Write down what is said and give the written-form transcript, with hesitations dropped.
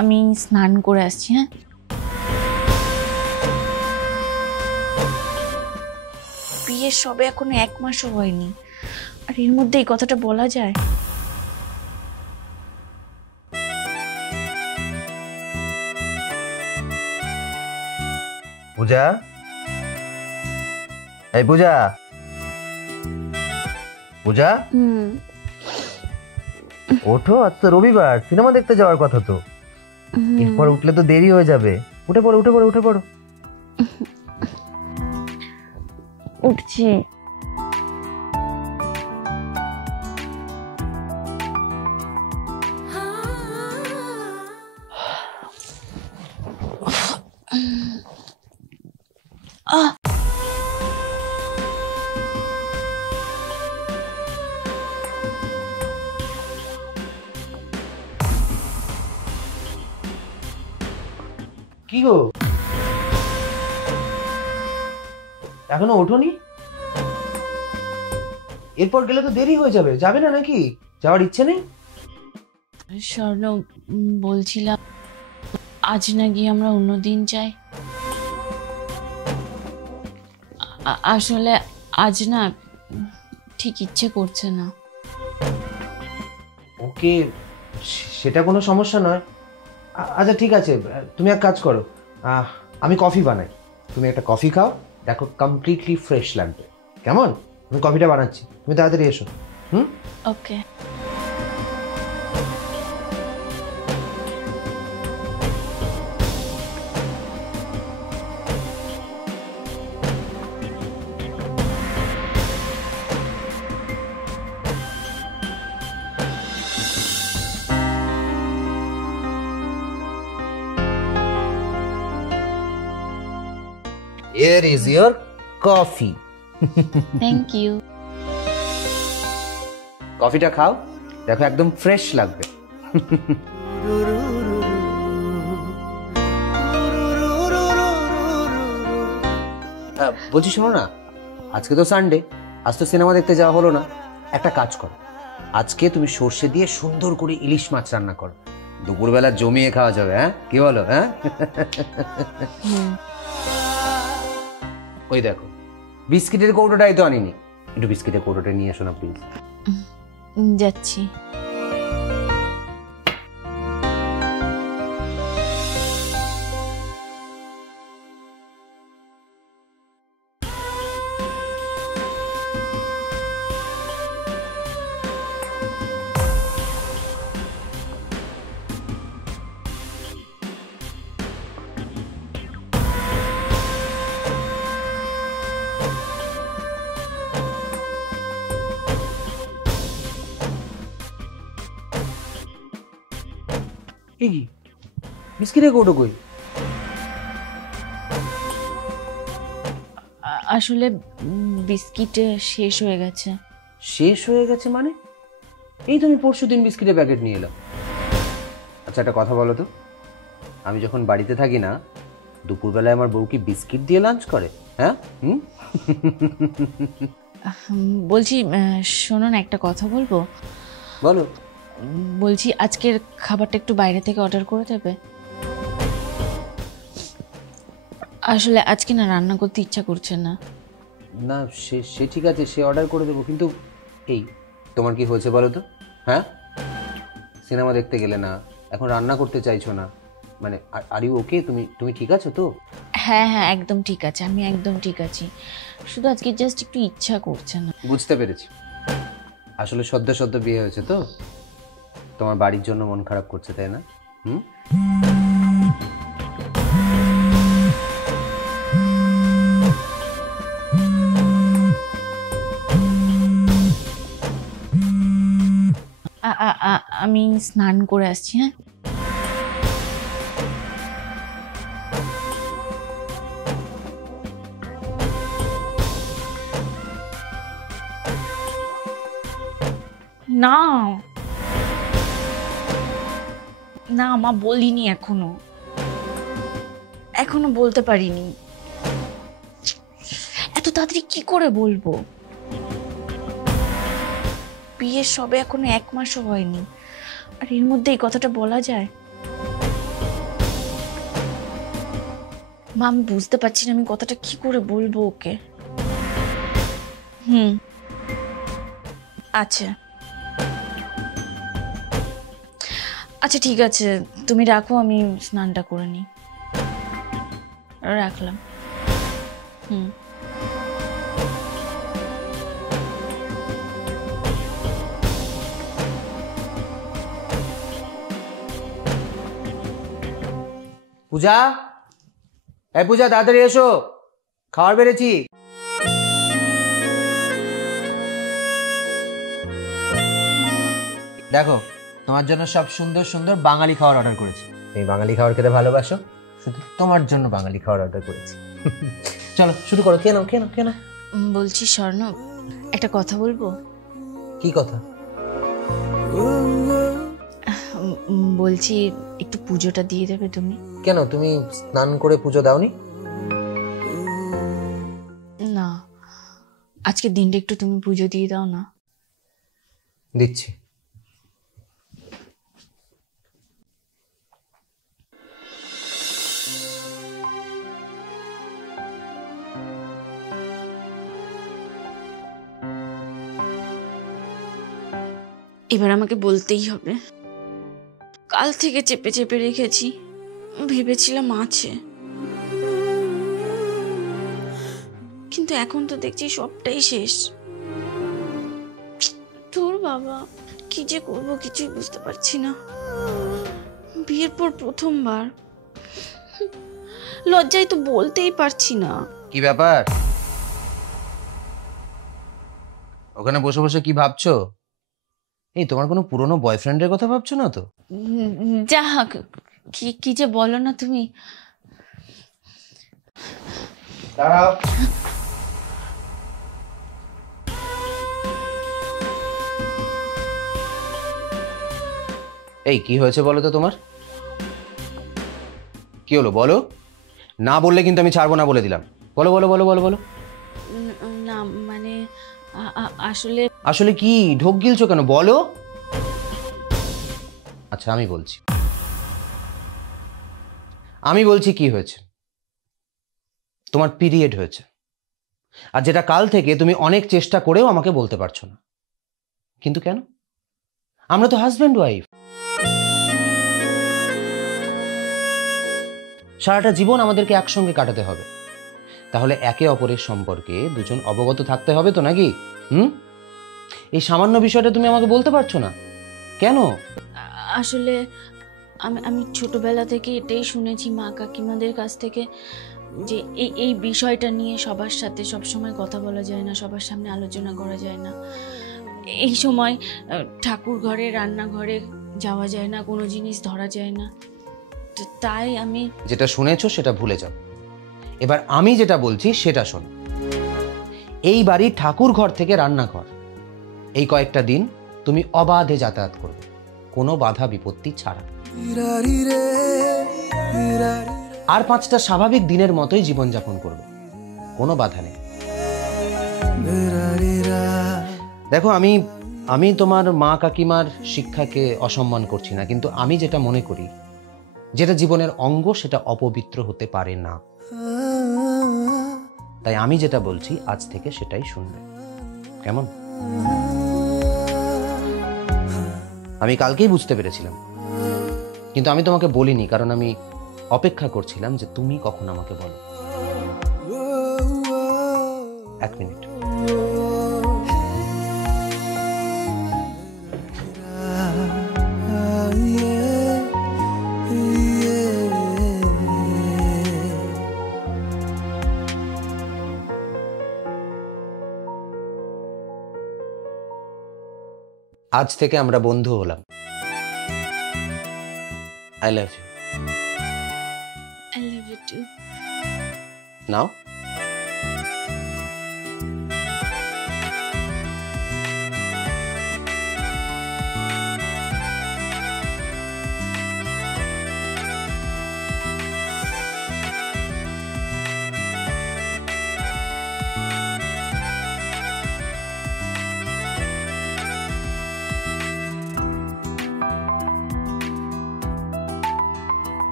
আমি স্নান করে আসছি। হ্যাঁ, বিয়ের সবে এখনো 1 মাসও হয়নি, আর এর মধ্যে এই কথাটা বলা যায়? পূজা, এই পূজা, পূজা, ওঠো, আজ তো রবিবার, সিনেমা দেখতে যাওয়ার কথা তো। এরপর উঠলে তো দেরি হয়ে যাবে। উঠে পড়ো, উঠে পড়ো, উঠে পড়ো। উঠছি। কি গো, এখনো ওঠোনি? এরপর গেলে তো দেরি হয়ে যাবে, যাবে না নাকি? যাওয়ার ইচ্ছে নেই? স্বর্ণ, বলছিলাম আজ না গিয়ে আমরা অন্যদিন যাই। আসলে আজ না ঠিক ইচ্ছে করছে না। ওকে, সেটা কোনো সমস্যা নয়। আচ্ছা ঠিক আছে, তুমি এক কাজ করো, আমি কফি বানাই, তুমি একটা কফি খাও, দেখো কমপ্লিটলি ফ্রেশ লাগবে। কেমন? আমি কফিটা বানাচ্ছি, তুমি তাড়াতাড়ি এসো। Okay. Here is your coffee. Thank you. কফিটা খাও, দেখো একদম ফ্রেশ লাগবে। বলছি শোনো না, আজকে তো সানডে, আজ তো সিনেমা দেখতে যাওয়া হলো না। একটা কাজ করো, আজকে তুমি সর্ষে দিয়ে সুন্দর করে ইলিশ মাছ রান্না করো, দুপুরবেলা জমিয়ে খাওয়া যাবে। হ্যাঁ, কি বলো? হ্যাঁ, ওই দেখো বিস্কিটের কৌটোটাই তো আনিনি, একটু বিস্কিটের কৌটোটা নিয়ে এসো না প্লিজ। যাচ্ছি। কি বিস্কিটের কৌটো কই? আসলে বিস্কিট শেষ হয়ে গেছে। শেষ হয়ে গেছে মানে? এই তুমি পরশুদিন বিস্কিটের প্যাকেট নিয়ে এলাম। আচ্ছা একটা কথা বলো তো, আমি যখন বাড়িতে থাকি না, দুপুরবেলায় আমার বউ কি বিস্কিট দিয়ে লাঞ্চ করে? হ্যাঁ, বলছি, শোনো না, একটা কথা বলবো। বলো। বলছি আজকের খাবারটা একটু বাইরে থেকে অর্ডার করে দেবে? আসলে আজকে না রান্না করতে ইচ্ছা করছে না। না সে ঠিক আছে, সে অর্ডার করে দেবো, কিন্তু এই তোমার কি হয়েছে বলো তো? হ্যাঁ, সিনেমা দেখতে গেলে না, এখন রান্না করতে চাইছো না, মানে আর ইউ ওকে? তুমি ঠিক আছো তো? হ্যাঁ হ্যাঁ, একদম ঠিক আছে, আমি একদম ঠিক আছি, শুধু আজকে জাস্ট একটু ইচ্ছা করছে না। বুঝতে পেরেছি, আসলে সদ্য সদ্য বিয়ে হয়েছে তো, তোমার বাড়ির জন্য মন খারাপ করছে, তাই না? আমি স্নান করে আসছি। হ্যাঁ, না না মা, বলিনি এখনো বলতে পারিনি। এত তাড়াতাড়ি কি করে বলবো? বিয়ের সবে এখনো 1 মাসও হয়নি, আর এর মধ্যে এই কথাটা বলা যায়? মা আমি বুঝতে পারছি না আমি কথাটা কি করে বলবো ওকে। হুম, আচ্ছা আচ্ছা ঠিক আছে, তুমি রাখো, আমি স্নানটা করে নিই। রাখলাম। হুম। পূজা, এই পূজা তাড়াতাড়ি এসো, খাবার বেড়েছি। দেখো তোমার জন্য সব সুন্দর সুন্দর বাঙালি খাবার অর্ডার করেছি। তুমি বাঙালি খাবার খেতে ভালোবাসো, শুধু তোমার জন্য বাঙালি খাবার অর্ডার করেছি। চলো শুরু করো, খেয়ে নাও খেয়ে নাও খেয়ে নাও। বলছি স্বর্ণ, একটা কথা বলবো? কি কথা? বলছি একটু পুজোটা দিয়ে দেবে তুমি? কেন, তুমি স্নান করে পুজো দাওনি? না, আজকের দিনটা একটু তুমি পুজো দিয়ে দাও না। দিচ্ছি। এবার আমাকে বলতেই হবে। কাল থেকে চেপে চেপে রেখেছি, ভেবেছিলাম আছে, কিন্তু এখন তো দেখছি সবটাই শেষ। তোর বাবা, কি যে করবো কিছুই বুঝতে পারছি না। বিয়ের পর প্রথমবার, লজ্জায় তো বলতেই পারছি না। কি ব্যাপার, ওখানে বসে বসে কি ভাবছো? এই তোমার কোনো পুরনো বয়ফ্রেন্ডের কথা ভাবছো না তো? যা, কি কি যে বলো না তুমি। দাঁড়াও। এই কি হয়েছে বলো তো তোমার? কি হলো বলো, না বললে কিন্তু আমি ছাড়বো না বলে দিলাম। বলো বলো বলো বলো বলো। না মানে আসলে আসলে কি ঢোক গিলছো কেন, বলো। আচ্ছা আমি বলছি কি হয়েছে। তোমার পিরিয়ড হয়েছে, আর যেটা কাল থেকে তুমি অনেক চেষ্টা করেও আমাকে বলতে পারছো না। কিন্তু কেন? আমরা তো হাজব্যান্ড ওয়াইফ, সারাটা জীবন আমাদেরকে একসঙ্গে কাটাতে হবে। তাহলে একে অপরের সম্পর্কে দুজন অবগত থাকতে হবে তো, নাকি? এই সামান্য বিষয়টা তুমি আমাকে বলতে পারছো না কেন? আসলে আমি আমি ছোটবেলা থেকে এটাই শুনেছি মা কাকিমাদের কাছ থেকে, যে এই বিষয়টা নিয়ে সবার সাথে সবসময় কথা বলা যায় না, সবার সামনে আলোচনা করা যায় না। এই সময় ঠাকুর ঘরে রান্নাঘরে যাওয়া যায় না, কোনো জিনিস ধরা যায় না। তো তাই আমি যেটা শুনেছো সেটা ভুলে যাও, এবার আমি যেটা বলছি সেটা শোনো। এই বাড়ির ঠাকুর ঘর থেকে রান্নাঘর এই কয়েকটা দিন তুমি অবাধে যাতায়াত করবে, কোনো বাধা বিপত্তি ছাড়া। আর 5টা স্বাভাবিক দিনের মতোই জীবনযাপন করবে, কোনো বাধা নেই। দেখো আমি তোমার মা কাকিমার শিক্ষাকে অসম্মান করছি না, কিন্তু আমি যেটা মনে করি, যেটা জীবনের অঙ্গ সেটা অপবিত্র হতে পারে না। তাই আমি যেটা বলছি আজ থেকে সেটাই শুনবে, কেমন? আমি কালকেই বুঝতে পেরেছিলাম, কিন্তু আমি তোমাকে বলিনি, কারণ আমি অপেক্ষা করছিলাম যে তুমি কখন আমাকে বলো। 1 মিনিট। আজ থেকে আমরা বন্ধু হলাম। I love you. I love you too. Now